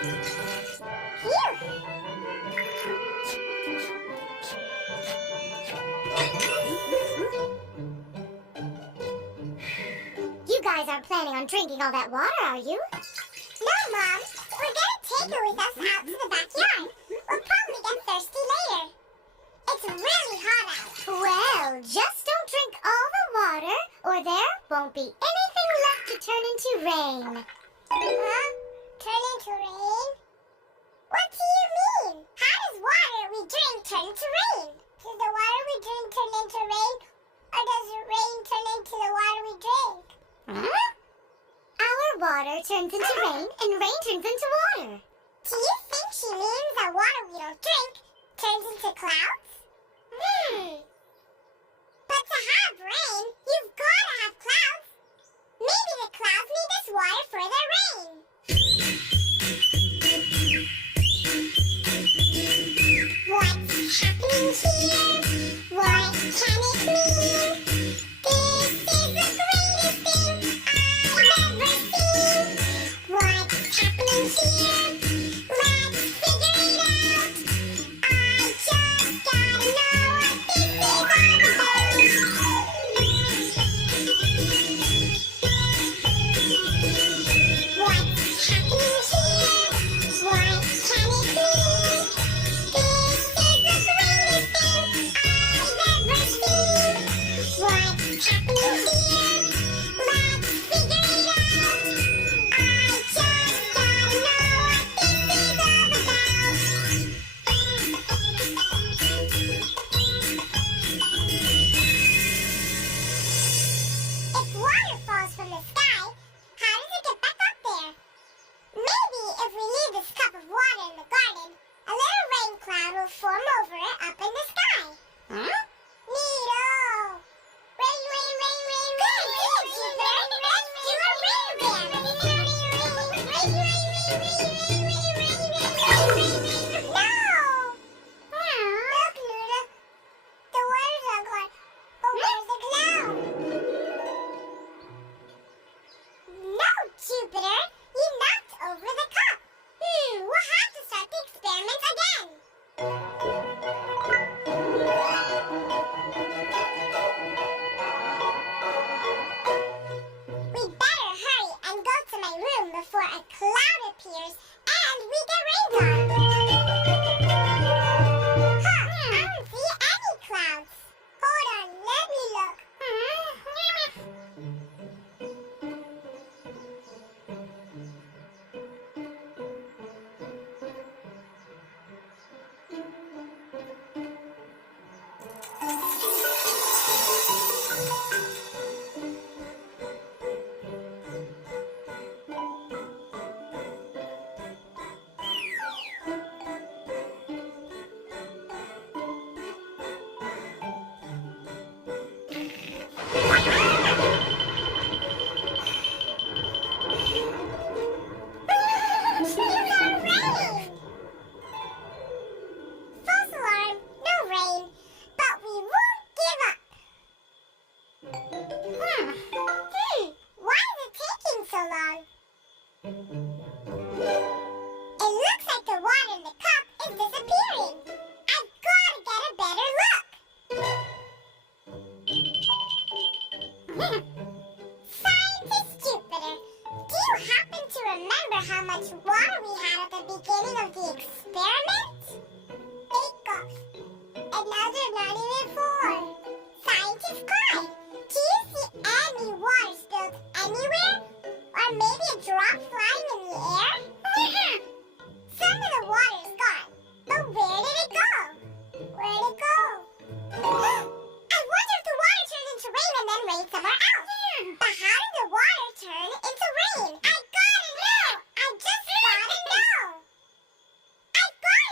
You guys aren't planning on drinking all that water, are you? No, Mom. We're gonna take it with us out to the backyard. We'll probably get thirsty later. It's really hot out. Well, just don't drink all the water, or there won't be anything left to turn into rain. Huh? Turn into rain? What do you mean? How does water we drink turn into rain? Does the water we drink turn into rain, or does the rain turn into the water we drink? Huh? Our water turns into rain, and rain turns into water. Do you think she means that water we don't drink turns into clouds? But to have rain, you've got to have clouds. Maybe the clouds need this water for their rain. What's happening here? What can it mean? This is the greatest thing I've ever seen. What's happening here? Let's figure it out. I just gotta know what this is all about. What's happening here? What can it mean? This is the greatest thing I've ever seen. What's happening here? Let's figure it out. I just gotta know what this is all about. If water falls from the sky, how does it get back up there? Maybe if we leave this cup of water in the garden, a little rain cloud will form over it up in the sky. Huh? Neato! Rain, rain, rain, rain, rain, rain, Jupiter! Let's do a rain dance! Rain, rain, rain, rain, rain, rain, rain, rain, rain, rain, rain. No! Look, Luda. The water's all gone. But where's the cloud? No, Jupiter! You knocked over the cup. We'll have to start the experiment again. We'd better hurry and go to my room before a cloud appears and we get rained on. I don't see any clouds. Hold on, let me look. False alarm, no rain, but we won't give up. Why is it taking so long? It looks like the water in the cup is disappearing. I've got to get a better look. Scientist Jupiter, do you happen to remember how much water we had at the beginning of the experiment? 8 cups. Another not even 4. Scientist Clyde, do you see any water spilled anywhere? Or maybe a drop flying in the air? Some of the water is gone, but where did it go? Where'd it go? I wonder if the water turned into rain and then rained somewhere else. But how did the water turn into rain? I gotta know! I just gotta know! I got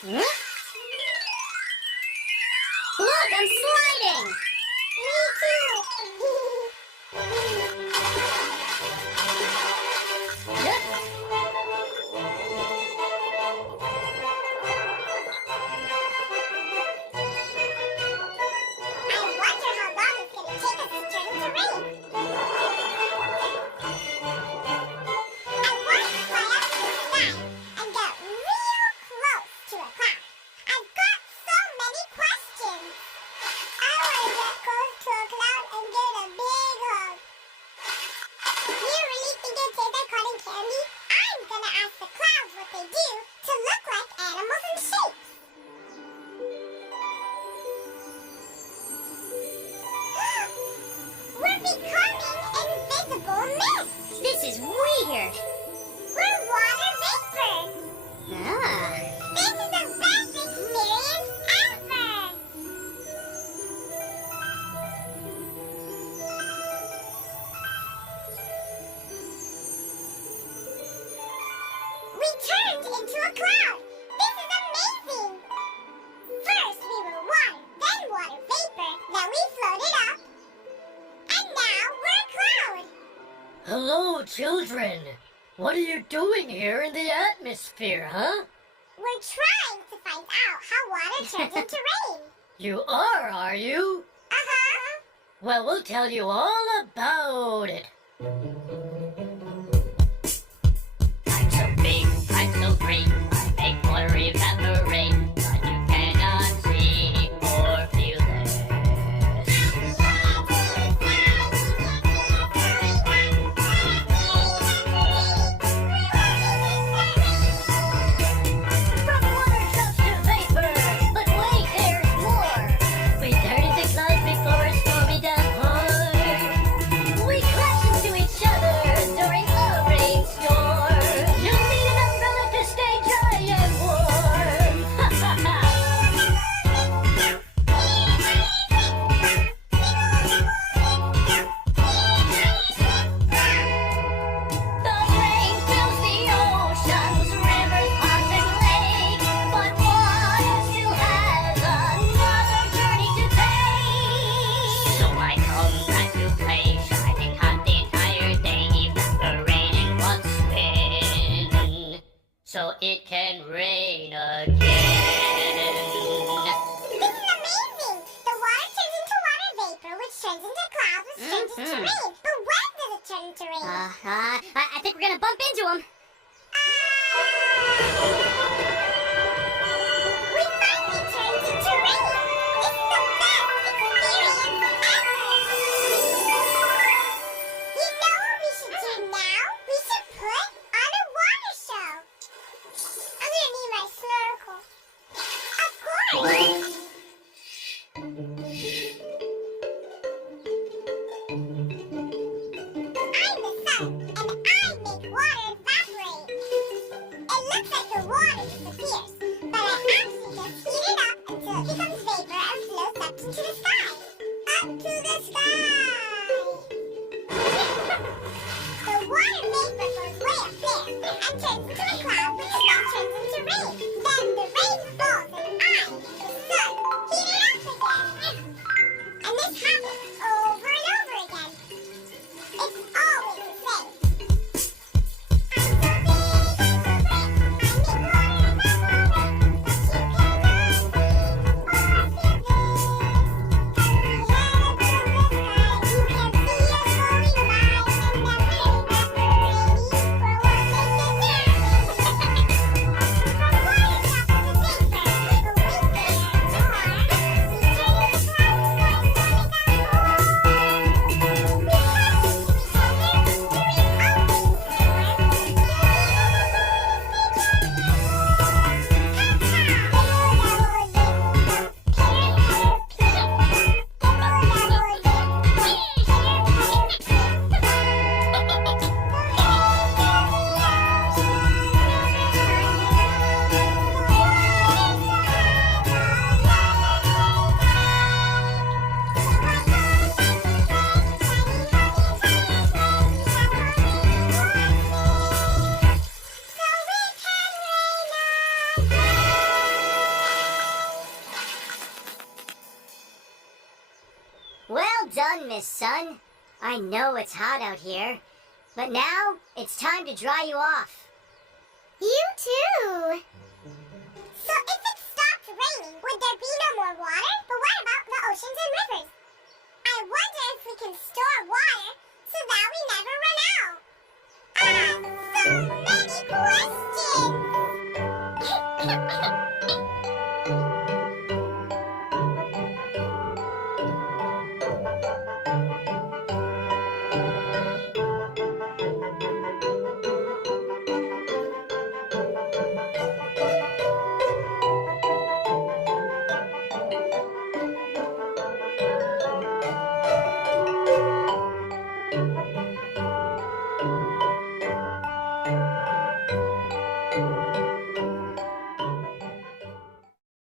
Huh? Look, I'm sliding! Me too. I wonder how long it's going to take us to turn into rain. I want to fly up to the sky and get real close to a cloud. I've got so many questions. I want to get close to a cloud and get a big hug. You really think it tastes like cotton candy? I'm going to ask the clouds what they do to look like animals and shapes. We're becoming invisible mist. This is weird. We're water vapor. Ah. This is the best experience ever. We turned into a cloud. This is amazing. First we were water, then water vapor, then we floated up. And now we're a cloud. Hello, children. What are you doing here in the atmosphere, huh? We're trying to find out how water turns into rain. You are you? Uh-huh. Well, we'll tell you all about it. I'm so big, I'm so great, I make water evaporate, but you cannot see or feel this. From water drops to vapor, but wait, there's more. We turn into clouds before a stormy downpour. We crash into each other during a rainstorm. You'll need an umbrella to stay dry and warm. Ha ha ha! The rain fills the oceans, rivers, ponds, and lakes, but water still has another journey to take. So I come back to play, shining hot the entire day, evaporating once spin, so it can rain again. This is amazing! The water turns into water vapor, which turns into clouds, which turns into Mhm. rain. But when does it turn into rain? I think we're gonna bump into him. We finally turned into rain! This is the best experience ever! You know what we should do now? We should put on a water show. I'm gonna need my snorkel. Of course! I'm the sun, and I make water evaporate. It looks like the water disappears, but I actually just heat it up until it becomes vapor and floats up to the sky. Up to the sky! The water vapor goes way up there and turns into a cloud, which then turns into rain. Then the rain falls and I, the sun, heat it up again. And this happens over and over again. It's always the same. I'm so big, I'm so great. I make water evaporate, but you cannot see or feel this. done, Miss Sun. I know it's hot out here, but now it's time to dry you off. You too.